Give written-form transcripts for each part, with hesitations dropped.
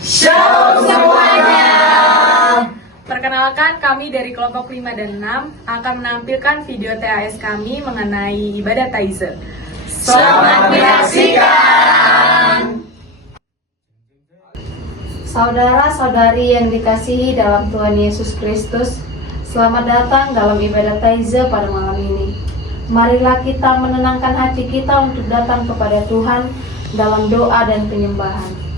Shalom semuanya. Perkenalkan, kami dari kelompok 5 dan 6 akan menampilkan video TAS kami mengenai ibadah Taize. Selamat menyaksikan. Saudara-saudari yang dikasihi dalam Tuhan Yesus Kristus, selamat datang dalam ibadah Taize pada malam ini. Marilah kita menenangkan hati kita untuk datang kepada Tuhan dalam doa dan penyembahan.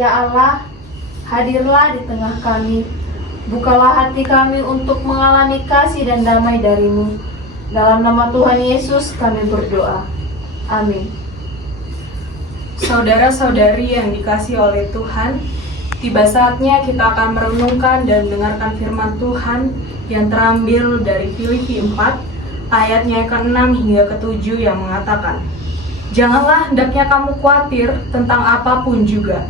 Ya Allah, hadirlah di tengah kami. Bukalah hati kami untuk mengalami kasih dan damai dari-Mu. Dalam nama Tuhan Yesus kami berdoa. Amin. Saudara-saudari yang dikasihi oleh Tuhan, tiba saatnya kita akan merenungkan dan mendengarkan firman Tuhan yang terambil dari Filipi 4 ayatnya ke-6 hingga ke-7 yang mengatakan, "Janganlah hendaknya kamu khawatir tentang apapun juga,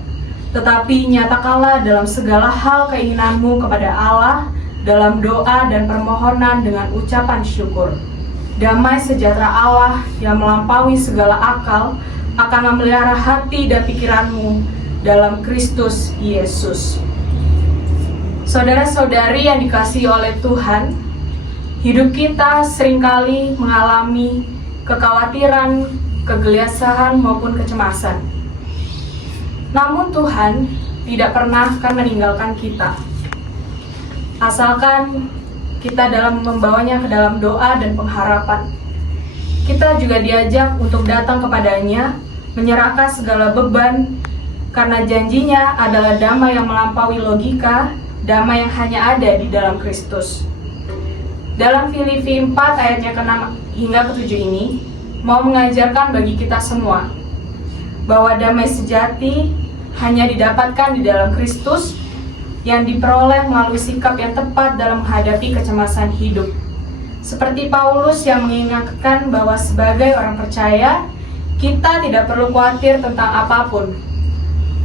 tetapi nyatakanlah dalam segala hal keinginanmu kepada Allah dalam doa dan permohonan dengan ucapan syukur. Damai sejahtera Allah yang melampaui segala akal akan memelihara hati dan pikiranmu dalam Kristus Yesus. Saudara-saudari yang dikasihi oleh Tuhan, hidup kita seringkali mengalami kekhawatiran, kegelisahan maupun kecemasan. Namun Tuhan tidak pernah akan meninggalkan kita. Asalkan kita dalam membawanya ke dalam doa dan pengharapan. Kita juga diajak untuk datang kepadanya, menyerahkan segala beban, karena janjinya adalah damai yang melampaui logika, damai yang hanya ada di dalam Kristus. Dalam Filipi 4 ayatnya ke-6 hingga ke-7 ini, mau mengajarkan bagi kita semua, bahwa damai sejati hanya didapatkan di dalam Kristus, yang diperoleh melalui sikap yang tepat dalam menghadapi kecemasan hidup. Seperti Paulus yang mengingatkan bahwa sebagai orang percaya, kita tidak perlu khawatir tentang apapun,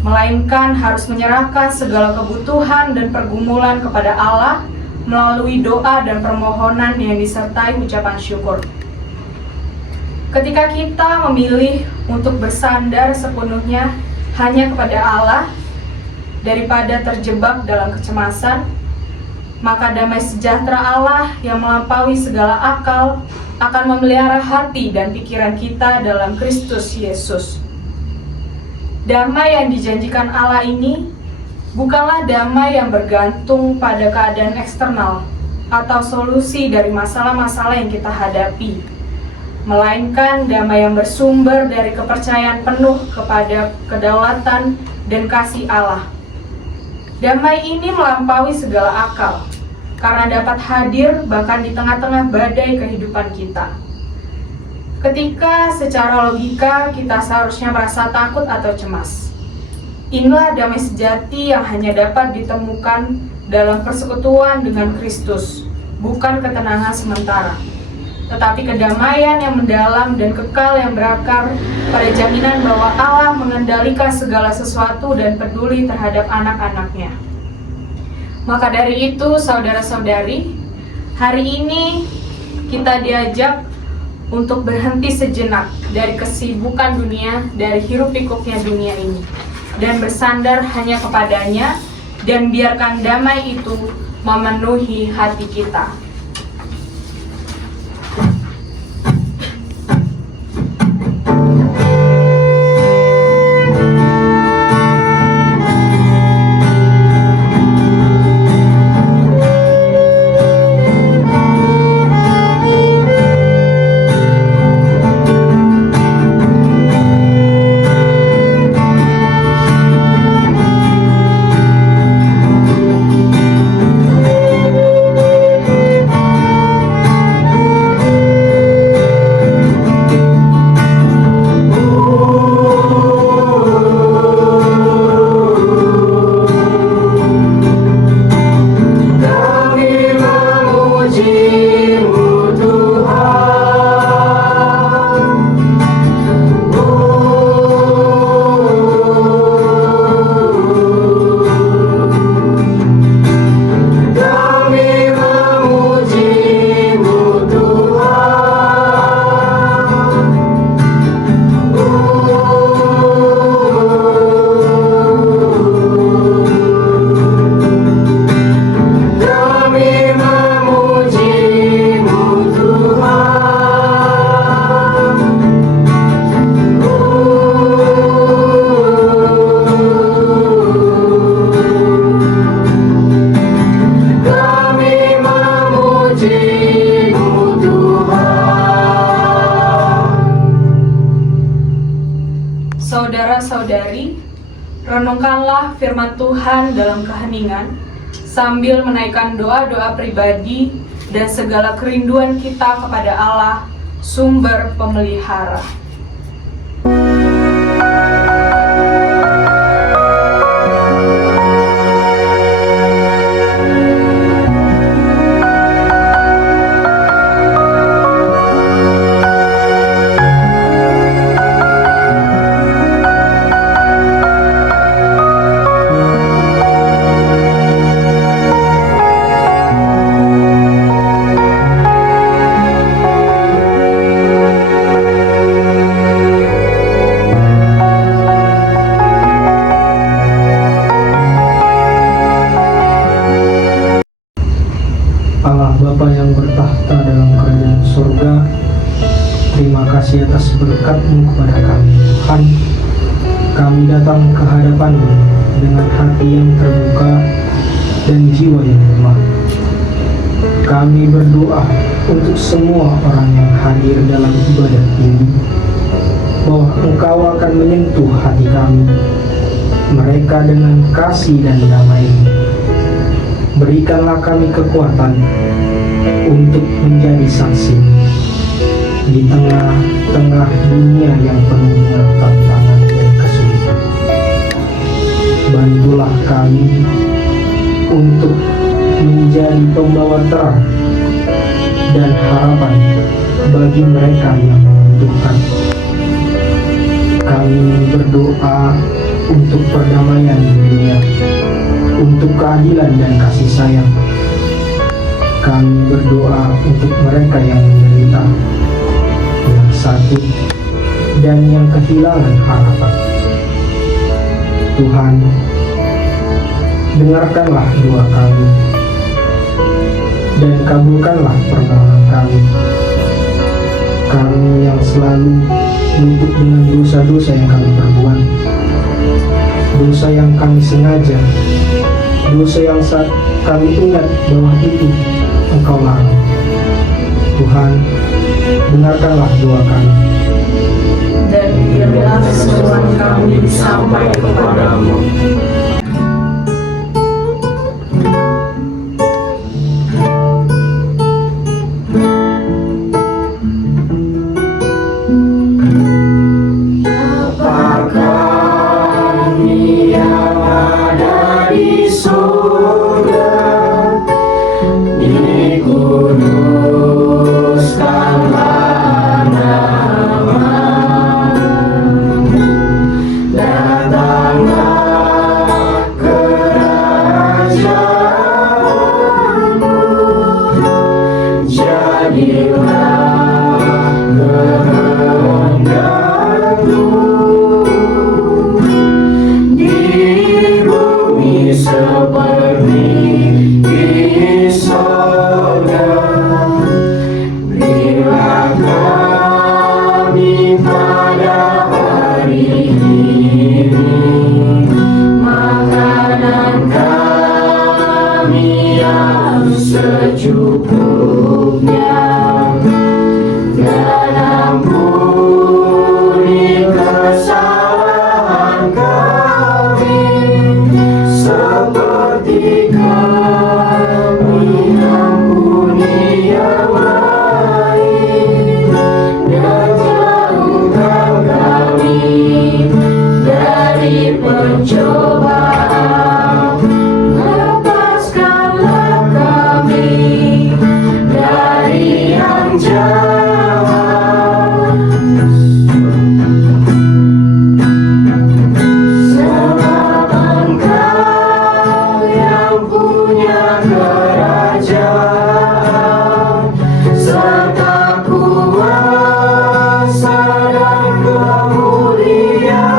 melainkan harus menyerahkan segala kebutuhan dan pergumulan kepada Allah melalui doa dan permohonan yang disertai ucapan syukur. Ketika kita memilih untuk bersandar sepenuhnya hanya kepada Allah, daripada terjebak dalam kecemasan, maka damai sejahtera Allah yang melampaui segala akal akan memelihara hati dan pikiran kita dalam Kristus Yesus. Damai yang dijanjikan Allah ini bukanlah damai yang bergantung pada keadaan eksternal atau solusi dari masalah-masalah yang kita hadapi, melainkan damai yang bersumber dari kepercayaan penuh kepada kedaulatan dan kasih Allah. Damai ini melampaui segala akal, karena dapat hadir bahkan di tengah-tengah badai kehidupan kita. Ketika secara logika kita seharusnya merasa takut atau cemas, inilah damai sejati yang hanya dapat ditemukan dalam persekutuan dengan Kristus, bukan ketenangan sementara, tetapi kedamaian yang mendalam dan kekal yang berakar pada jaminan bahwa Allah mengendalikan segala sesuatu dan peduli terhadap anak-anaknya. Maka dari itu, saudara-saudari, hari ini kita diajak untuk berhenti sejenak dari kesibukan dunia, dari hiruk-pikuknya dunia ini, dan bersandar hanya kepadanya, dan biarkan damai itu memenuhi hati kita. Saudara-saudari, renungkanlah firman Tuhan dalam keheningan, sambil menaikkan doa-doa pribadi dan segala kerinduan kita kepada Allah, sumber pemelihara. berkat-Mu kepada kami. Tuhan, kami datang ke hadapan-Mu dengan hati yang terbuka dan jiwa yang lemah. Kami berdoa untuk semua orang yang hadir dalam ibadat ini, bahwa Engkau akan menyentuh hati kami, mereka dengan kasih dan damai. Berikanlah kami kekuatan untuk menjadi saksi di tengah-tengah dunia yang penuh dengan tantangan dan kesulitan. Bantulah kami untuk menjadi pembawa terang dan harapan bagi mereka yang membutuhkan. Kami berdoa untuk perdamaian di dunia, untuk keadilan dan kasih sayang. Kami berdoa untuk mereka yang menderita, yang sakit, dan yang kehilangan harapan. Tuhan, dengarkanlah doa kami dan kabulkanlah permohonan kami. Kami yang selalu luput dengan dosa-dosa yang kami perbuat, dosa yang kami sengaja, dosa yang saat kami ingat bahwa itu Engkau larang. Tuhan, dengarkanlah doa kami. Dan biarlah seruan kami sampai kepadamu. secukupnya, dan ampuni kesalahan kami, seperti kami ampuni yang lain, dan jauhkan kami dari pencobaan. Lepaskanlah kami dari yang jahat, sebab Engkau yang punya kerajaan serta kuasa dan kemuliaan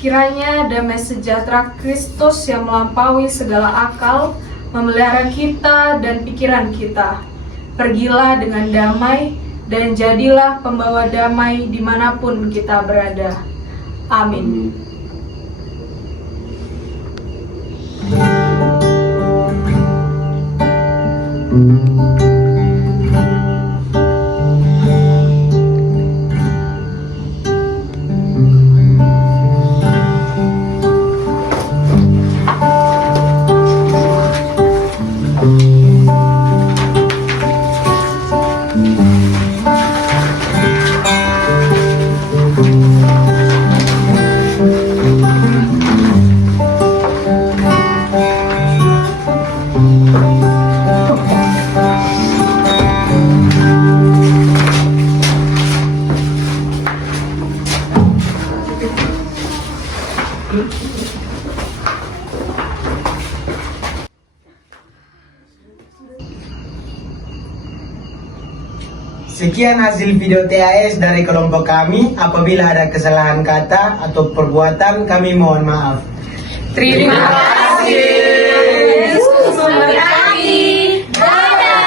Kiranya damai sejahtera Kristus yang melampaui segala akal memelihara kita dan pikiran kita. Pergilah dengan damai dan jadilah pembawa damai dimanapun kita berada. Amin. Sekian hasil video TAS dari kelompok kami. Apabila ada kesalahan kata atau perbuatan, kami mohon maaf. Terima kasih. Yesus memberkati. Dadah.